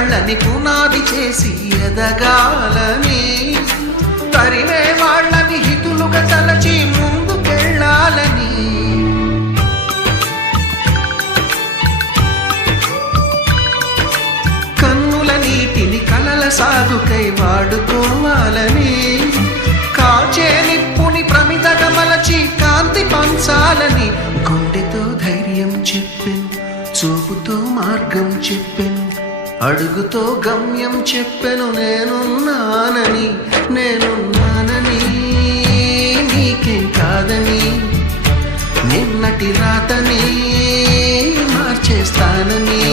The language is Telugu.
కళ్ళని పునాది చేసి ఎదగాలని, తరిమే వాళ్ళని హితులుగా తలచి ముందుకెళ్ళాలని, కన్నుల నీటిని కలల సాగుకై వాడుకోవాలని, కాచే నిప్పుని ప్రమిదగా మలచి కాంతి పంచాలని, గుండెతో ధైర్యం చెప్పెను, చూపుతో మార్గం చెప్పెను, అడుగుతో గమ్యం చెప్పెను, నేనున్నానని నీకేం కాదని, నిన్నటి రాతని మార్చేస్తానని.